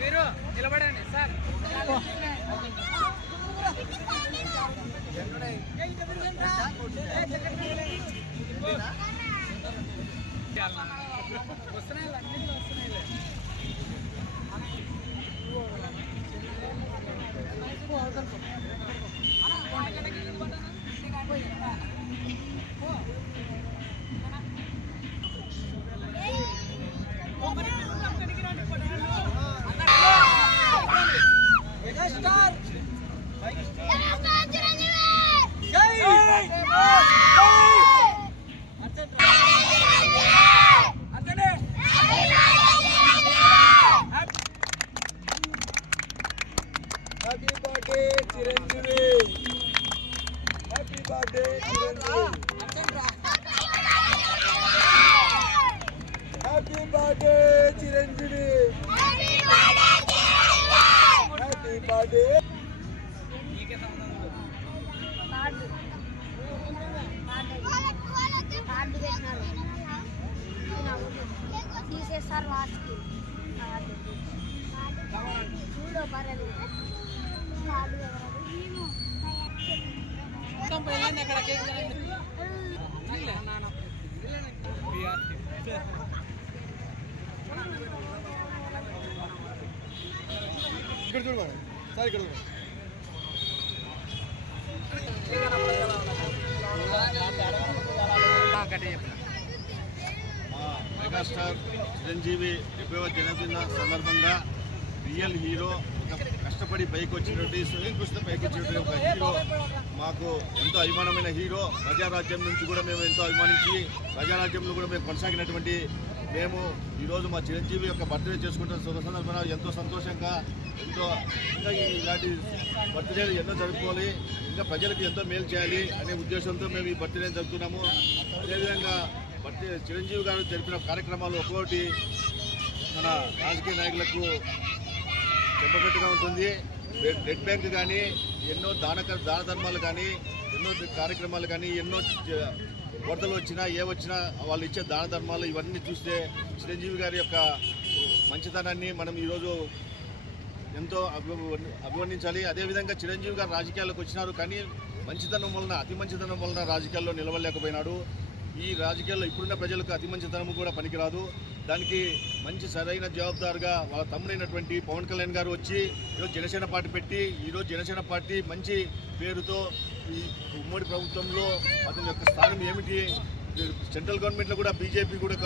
వీరు నిలబడండి సార్. వస్తున్నాయి అన్నింటిలో వస్తున్నాయి. Happy birthday Chiranjeevi. Happy birthday Chiranjeevi. Happy birthday Chiranjeevi. Happy birthday. తీసేస్తారు వాచ్కి చూడు పర్లేదు ఇక్కడ చూడు సార్, ఇక్కడ చూడు. మెగాస్టార్ చిరంజీవి 70వ జన్మదిన సందర్భంగా రియల్ హీరో, కష్టపడి పైకి వచ్చినటువంటి స్వయం కృష్ణ పైకి వచ్చినటువంటి ఒక హీరో, మాకు ఎంతో అభిమానమైన హీరో. ప్రజారాజ్యం నుంచి కూడా మేము ఎంతో అభిమానించి ప్రజారాజ్యంలో కూడా మేము కొనసాగినటువంటి మేము ఈరోజు మా చిరంజీవి యొక్క బర్త్డే చేసుకుంటున్న శుభ సందర్భంగా ఎంతో సంతోషంగా, ఎంతో ఇంకా ఇలాంటి బర్త్డేలు ఎన్నో జరుపుకోవాలి, ఇంకా ప్రజలకు ఎంతో మేలు చేయాలి అనే ఉద్దేశంతో మేము ఈ బర్త్డే జరుపుతున్నాము. అదేవిధంగా చిరంజీవి గారు జరిపిన కార్యక్రమాలు ఒక్కొక్కటి మన రాజకీయ నాయకులకు చెప్పబెట్టుగా ఉంటుంది. బ్లడ్ బ్యాంక్ కానీ, ఎన్నో దాన ధర్మాలు కానీ, ఎన్నో కార్యక్రమాలు కానీ, ఎన్నో వరదలు వచ్చినా వచ్చినా వాళ్ళు ఇచ్చే దాన ధర్మాలు ఇవన్నీ చూస్తే చిరంజీవి గారి యొక్క మంచితనాన్ని మనం ఈరోజు ఎంతో అభివర్ణించాలి. అదేవిధంగా చిరంజీవి గారు రాజకీయాల్లోకి వచ్చినారు, కానీ మంచితనం వలన, అతి మంచితనం వలన రాజకీయాల్లో నిలవలేకపోయినాడు. ఈ రాజకీయాల్లో ఇప్పుడున్న ప్రజలకు అతి మంచితనం కూడా పనికిరాదు. దానికి మంచి సరైన జవాబుదారుగా వాళ్ళ తమ్ముడైనటువంటి పవన్ కళ్యాణ్ గారు వచ్చి ఈరోజు జనసేన పార్టీ పెట్టి, ఈరోజు జనసేన పార్టీ మంచి పేరుతో ఈ ఉమ్మడి ప్రభుత్వంలో అతని యొక్క స్థానం ఏమిటి, సెంట్రల్ గవర్నమెంట్లో కూడా బీజేపీ కూడా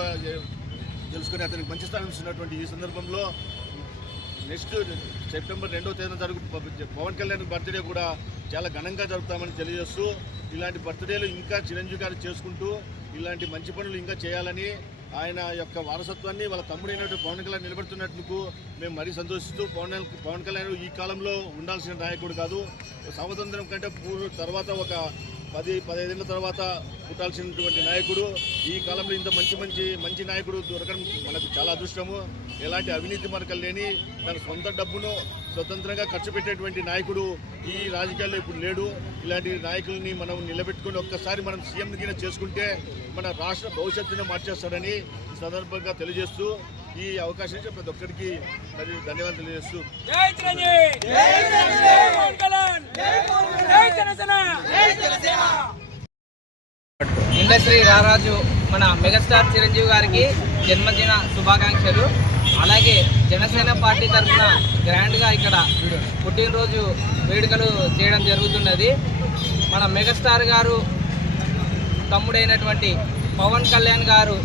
తెలుసుకొని అతనికి మంచి స్థానం ఇస్తున్నటువంటి ఈ సందర్భంలో నెక్స్ట్ సెప్టెంబర్ 2వ తేదీన పవన్ కళ్యాణ్ బర్త్డే కూడా చాలా ఘనంగా జరుపుతామని తెలియజేస్తూ, ఇలాంటి బర్త్డేలు ఇంకా చిరంజీవి గారు చేసుకుంటూ ఇలాంటి మంచి పనులు ఇంకా చేయాలని, ఆయన యొక్క వారసత్వాన్ని వాళ్ళ తమ్ముడైనటువంటి పవన్ కళ్యాణ్ నిలబెడుతున్నట్టుకు మేము మరీ సంతోషిస్తూ, పవన్ కళ్యాణ్ ఈ కాలంలో ఉండాల్సిన నాయకుడు కాదు, స్వాతంత్రం కంటే తర్వాత ఒక 10-15 ఏళ్ళ తర్వాత పుట్టాల్సినటువంటి నాయకుడు. ఈ కాలంలో ఇంత మంచి నాయకుడు దొరకడం మనకు చాలా అదృష్టము. ఎలాంటి అవినీతి మరకలు లేని తన సొంత డబ్బును స్వతంత్రంగా ఖర్చు పెట్టేటువంటి నాయకుడు ఈ రాజకీయాల్లో ఇప్పుడు లేడు. ఇలాంటి నాయకుల్ని మనం నిలబెట్టుకుని ఒక్కసారి మనం సీఎం కింద చేసుకుంటే మన రాష్ట్ర భవిష్యత్తును మార్చేస్తాడని ఈ సందర్భంగా తెలియజేస్తూ, ఈ అవకాశం ఇచ్చిన ప్రతి ఒక్కరికి మరి ధన్యవాదాలు తెలియజేస్తూ ఇండస్ట్రీ రారాజు మన మెగాస్టార్ చిరంజీవి గారికి జన్మదిన శుభాకాంక్షలు. అలాగే జనసేన పార్టీ తరఫున గ్రాండ్గా ఇక్కడ పుట్టినరోజు వేడుకలు చేయడం జరుగుతున్నది. మన మెగాస్టార్ గారు తమ్ముడైనటువంటి పవన్ కళ్యాణ్ గారు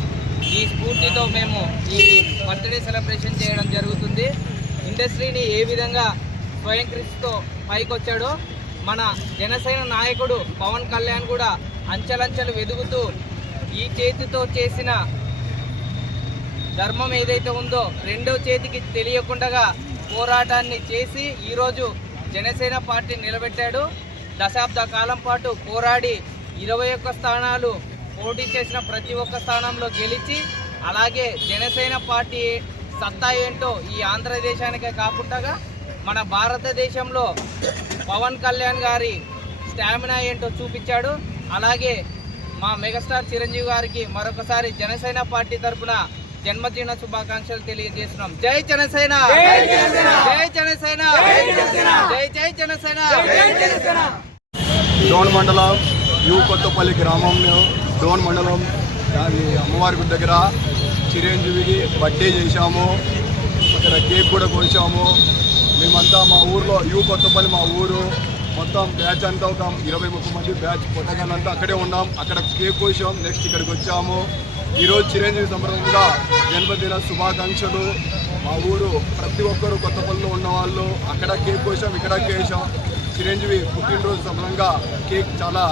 ఈ స్ఫూర్తితో మేము ఈ బర్త్డే సెలబ్రేషన్ చేయడం జరుగుతుంది. ఇండస్ట్రీని ఏ విధంగా స్వయం కృషితో పైకొచ్చాడో మన జనసేన నాయకుడు పవన్ కళ్యాణ్ కూడా అంచెలంచెలు వెదుగుతూ ఈ చేతితో చేసిన ధర్మం ఏదైతే ఉందో రెండో చేతికి తెలియకుండా పోరాటాన్ని చేసి ఈరోజు జనసేన పార్టీ నిలబెట్టాడు. దశాబ్ద కాలం పాటు పోరాడి 21 స్థానాలు పోటీ చేసిన ప్రతి ఒక్క స్థానంలో గెలిచి, అలాగే జనసేన పార్టీ సత్తా ఏంటో ఈ ఆంధ్రదేశానికే కాకుండా మన భారతదేశంలో పవన్ కళ్యాణ్ గారి స్టామినా ఏంటో చూపించాడు. అలాగే మా మెగాస్టార్ చిరంజీవి గారికి మరొకసారి జనసేన పార్టీ తరఫున జన్మదిన శుభాకాంక్షలు తెలియజేస్తున్నాం. జై జనసేన, జై జనసేన, జై జై జనసేన. డోన్ మండలం యూ కొత్తపల్లి గ్రామంలో డోన్ మండలం అది అమ్మవారి గుడి దగ్గర చిరంజీవికి బర్త్డే చేశాము. అక్కడ కేక్ కూడా కోసాము. మేమంతా మా ఊర్లో యూ కొత్తపల్లి మా ఊరు మొత్తం బ్యాచ్ అంతా ఒక 20-30 మంది బ్యాచ్ పొట్టగానంతా అక్కడే ఉన్నాం. అక్కడ కేక్ కోసాం. నెక్స్ట్ ఇక్కడికి వచ్చాము. ఈరోజు చిరంజీవి సందర్భంగా జన్మదిన శుభాకాంక్షలు. మా ఊరు ప్రతి ఒక్కరు కొత్తపల్లిలో ఉన్నవాళ్ళు అక్కడ కేక్ కోసాం, ఇక్కడ కేసాం. చిరంజీవి పుట్టినరోజు సందర్భంగా కేక్ చాలా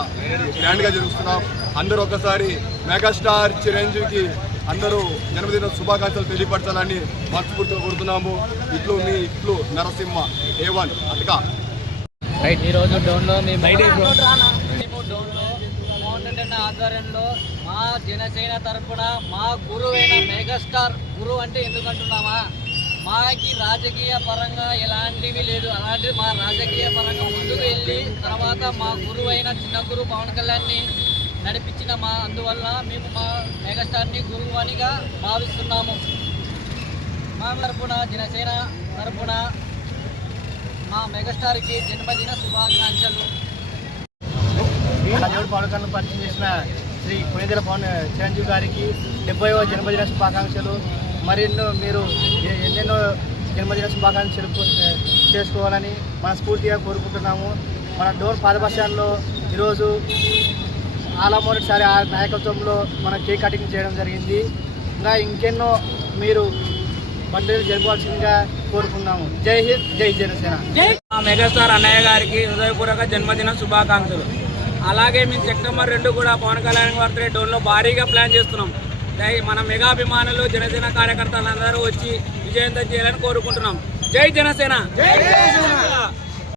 గ్రాండ్గా జరుగుతున్నాం. అందరూ ఒకసారి మెగాస్టార్ చిరంజీవికి అందరూ జన్మదిన శుభాకాంక్షలు తెలియపరచాలని మనస్ఫూర్తిగా కోరుతున్నాము. ఇట్లు నరసింహ A1 అటక. ఈరోజు డోన్లో డోన్లో మౌంటైన్ అన్న ఆధ్వర్యంలో మా జనసేన తరఫున మా గురువైన మెగాస్టార్ గురువు అంటే ఎందుకంటున్నామా, మాకి రాజకీయ పరంగా ఎలాంటివి లేదు. అలాంటివి మా రాజకీయ పరంగా ముందుకు వెళ్ళి తర్వాత మా గురువు అయిన చిన్న గురువు పవన్ కళ్యాణ్ని నడిపించిన అందువల్ల మేము మా మెగాస్టార్ని గురువు అనిగా భావిస్తున్నాము. మా తరఫున జనసేన తరఫున మా మెగాస్టార్కి జన్మదిన శుభాకాంక్షలు. దేవుడు పవన్ కళ్యాణ్ పరిచయం చేసిన శ్రీ కొనిదెల పవన్ చిరంజీవి గారికి 70వ జన్మదిన శుభాకాంక్షలు. మీరు ఎన్నెన్నో జన్మదిన శుభాకాంక్షలు చేసుకోవాలని మనస్ఫూర్తిగా కోరుకుంటున్నాము. మన డోర్ పాత బస్ స్టాండ్లో ఈరోజు ఆలమోటిసారి ఆ నాయకత్వంలో మన కేక్ కటింగ్ చేయడం జరిగింది. ఇంకా ఇంకెన్నో మీరు బర్త్డేలు జరపాల్సిందిగా కోరుకున్నాము. జై హింద్, జై జనసేన. మెగాస్టార్ అన్నయ్య గారికి హృదయపూర్వక జన్మదిన శుభాకాంక్షలు. అలాగే మేము సెప్టెంబర్ 2 కూడా పవన్ కళ్యాణ్ బర్త్డే డోన్లో భారీగా ప్లాన్ చేస్తున్నాం. మన మెగా అభిమానులు జనసేన కార్యకర్తలందరూ వచ్చి విజయవంతం చేయాలని కోరుకుంటున్నాం. జై జనసేన.